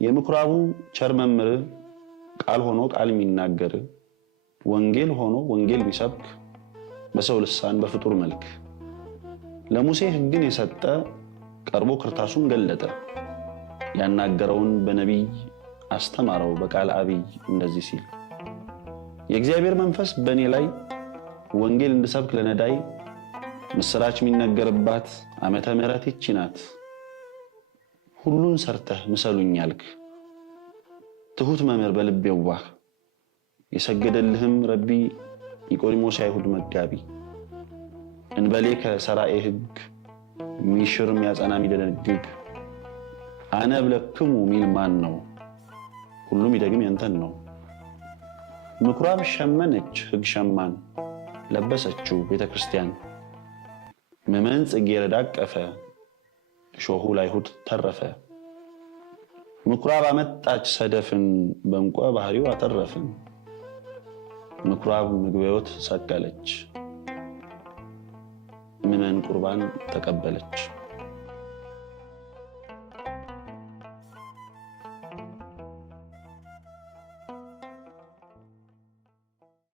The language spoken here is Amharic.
የምኩራቡ ቸር መምህር ቃል ሆኖ ቃል የሚናገር ወንጌል ሆኖ ወንጌል የሚሰብክ በሰው ልሳን በፍጡር መልክ ለሙሴ ሕግን የሰጠ ቀርቦ ክርታሱን ገለጠ ያናገረውን በነቢይ አስተማረው በቃል አብይ እንደዚህ ሲል የእግዚአብሔር መንፈስ በእኔ ላይ ወንጌል እንድሰብክ ለነዳይ ምስራች የሚነገርባት ዓመተ ምሕረት ይህች ናት። ሁሉን ሰርተህ ምሰሉኝ ያልክ ትሁት መምህር በልብ የዋህ የሰገደልህም ረቢ ኒቆዲሞስ አይሁድ መጋቢ እንበሌ ከሰራኤ ሕግ ሚሽር የሚያጸና የሚደነግግ አነ ብለክሙ ሚል ማን ነው? ሁሉም ይደግም ያንተን ነው። ምኩራብ ሸመነች ሕግ ሸማን ለበሰችው ቤተክርስቲያን ምዕመን ጽጌረዳ አቀፈ እሾሁ ለአይሁድ ተረፈ። ምኩራብ አመጣች ሰደፍን በእንቋ ባህሪው አተረፍን። ምኩራብ ምግበዮት ሰቀለች ምዕመን ቁርባን ተቀበለች።